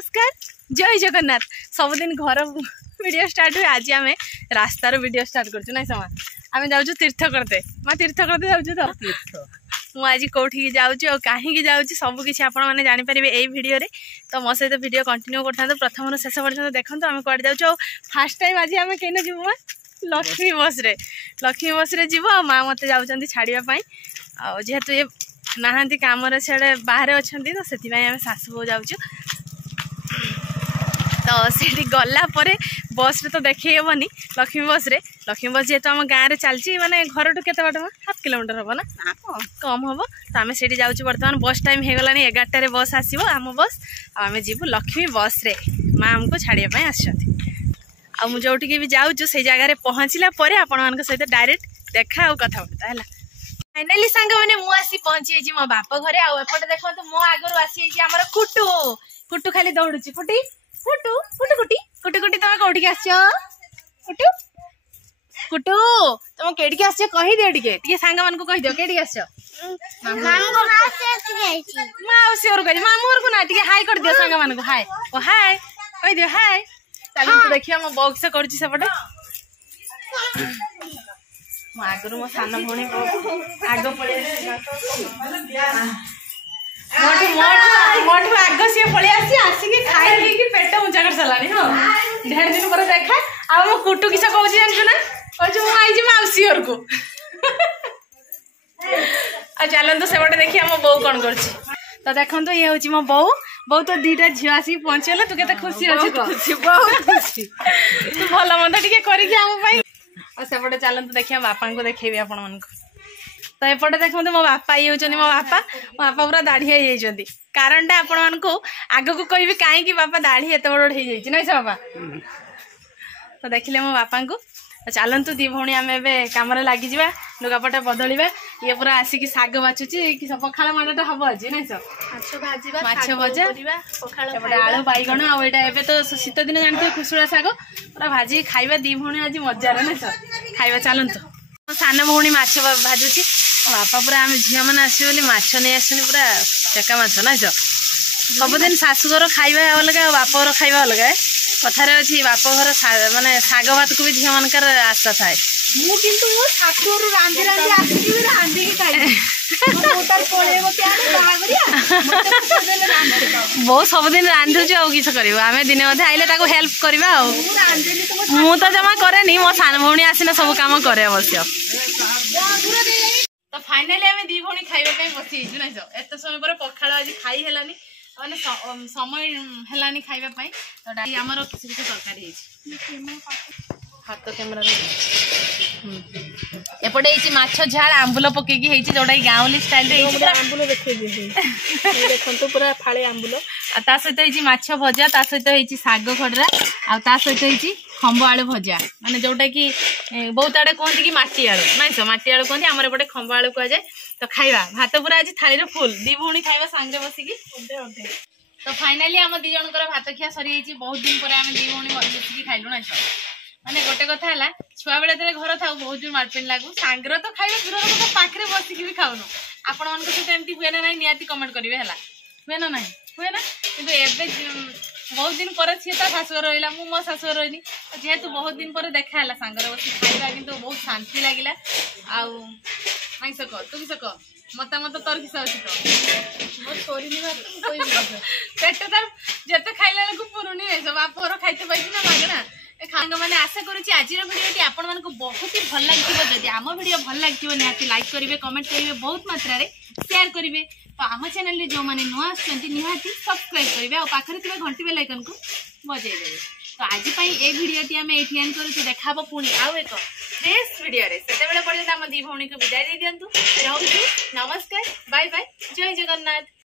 नमस्कार जय जगन्नाथ सबुदिन घर वीडियो स्टार्ट हुए आज आम रास्तार वीडियो स्टार्ट कर ना समा आम जाऊँ तीर्थ करते माँ तीर्थ करते जाऊँ तो मुझे कौटी जाऊँ कहीं जाऊँ सबकि आपने जानीपर यही भिडियो तो मो सहित भिडियो कंटिन्यू कर प्रथम शेष पर्यटन देखते आम कड़े जाऊँ फास्ट टाइम आज आम कहीं जीव माँ लक्ष्मी बस रे जीव माँ मत जाऊँ छाड़ापी जेहेतु ये नहांती काम सियाड़े बाहर अच्छा तो से आम सासू जाऊँ तो सीठी गला बस रे तो देखी हेनी लक्ष्मी बस जेहेतु आम गाँव में चलती माने घर टू केते बाट 7 किलोमीटर हम ना कम हम तो आम से जाऊँ बर्तमान बस टाइम हो गलानी 11टार बस आसो आम बस आम जीवु लक्ष्मी बस रे माँ आमको छाड़ापी आ मुझे भी जाऊँ से जगार पहुँचला आपण सहित डायरेक्ट देखा और कथबार्ता है फाइनाली सांग मैंने मुझे पहुंची मो बाप घरे आउटे देखो तो मो आगर आसी आमर कुटु कुटु खाली दौड़ुची कुटी कुटु कुटु कुटी कुटु कुटी तुम कौटी आस कुटु कुटु तुम केड़ी आस कही दियो टिके सांग मान को कही दियो केड़ी आस माउसी और कह मामू को ना टिके हाय कर दियो सांग मान को हाय ओ हाय कही दियो हाय चलो तो देखिए मो बॉक्स करछि सेपटे आगर मो सान भौणी आग पड़े मोठू आग सी पलि आसिक खाई पेट उंचा कर सारानी हाँ ढेर दिन पर देखा आ मो कुटु किस कह जानचु ना कहूँ आई माउसी घर को चलते से बटे देखिए मो बो कौन कर तो देखो ये हूँ मो बो बो तो 2टा झील आसिक पहुँचल तू के खुशी अच्छी खुशी बहुत खुशी तू भल मंद टे करपटे चलते देखिए बापा को देखेबी आपण मन तो एपटे देखो मो बापा ये होचनी मो बापा पूरा दाढ़ी हो कारण आपण मान को आग को कहबी कहीं बापा दाढ़ी एत बड़ हो ना बापा तो देखिले मो बापा को चलतु दी भौणी आम ए कम लगी लुगापटा बदलवा ये पूरा आसिक शाग बाछुची कि पखाड़ माडटा हम आज ना माछ भजा आलू बैगण आए तो शीत दिन जानते खुशुड़ा शाग पूरा भाजी खाइबा दी भौणी आज मजार ना खाइबा चलतु सान भौणी माछ भाजुची बापा पूरा आम झील मैंने आसो माछ नहीं आसनी पूरा चेका माछ ना सबुदिन शाशुघर खाइबा अलग बापर खाइबा अलग कथार अच्छी बाप घर माने शाग भात को भी झील मानकर आशा थाए बहुत सबुदिन रांधुचु आ किस कर दिने आइले हेल्प करवा मु तो जमा करे मो सान भौणी आसने सब कम करे अवश्य तो फाइनाली आम दी भौणी खाइबा बसी ना एत समय पर पखाड़ आज खाई हेलानी मैंने समय है खाइबा तो आमर किसी किसी तरकारी हाथ कैमेरा एपटे माछ झाल आंबुल पकईकी जोटा गाँवली स्टाइल आंबुल देखो पूरा फाड़े आंबुल ता सहित माछ भजा ता सहित शाग खडरा आ सहित खम्ब आलू भजा माने जोटा कि बहुत आड़े कहते कि माटी आलू ना माटी आलू कहते आमर एपटे खम्ब आलू कह जाए तो खाइबा भात पूरा आज थाली फुल दी भौणी खाइबा सांगे बसिकी तो फाइनाली आम दी जनकर भात खिया सरी बहुत दिन पर आम दी भौणी बसिकी खाइलु ना माने गोटे कथा है छुआ बेले घर था बहुत जोर मारपेन लागू सांगर तो खाइबा दूर तो पाखे बसिकी भी खाऊनु आपण मान सहित एमती हुए ना निहाती कमेंट करेंगे है हुए ना ना हुए ना कि बहुत दिन पर सी शाशुघर रहा मु मो शाशुघर रही जेहेतु बहुत दिन पर देखा है सांगर बस खाइबा कि बहुत शांति लगिला आईस कह तू किस कह मतामत तोर किस अच्छी पेट तार जिते खाइला पुरुनी बापर खाइते पाई ना मागना खांग मैंने आशा करुँच आज भिडियो आपण मानक बहुत ही भल लगे जदि आम भिडियो भल लगे निहाती लाइक करेंगे कमेंट करेंगे बहुत मात्रा शेयर करेंगे तो आम चैनल जो मैंने नुआ निहाती सब्सक्राइब करेंगे और पाखे घंटी बेल आइकन को बजाई देवे तो आज ये भिडियोटी आम ये एंड करूँ देखा पुणी आउ एक फ्रेश भिडियो से पर्यटन आम दी भौणी को विदाय दे दिंतु रोचु नमस्कार बाय बाय जय जगन्नाथ।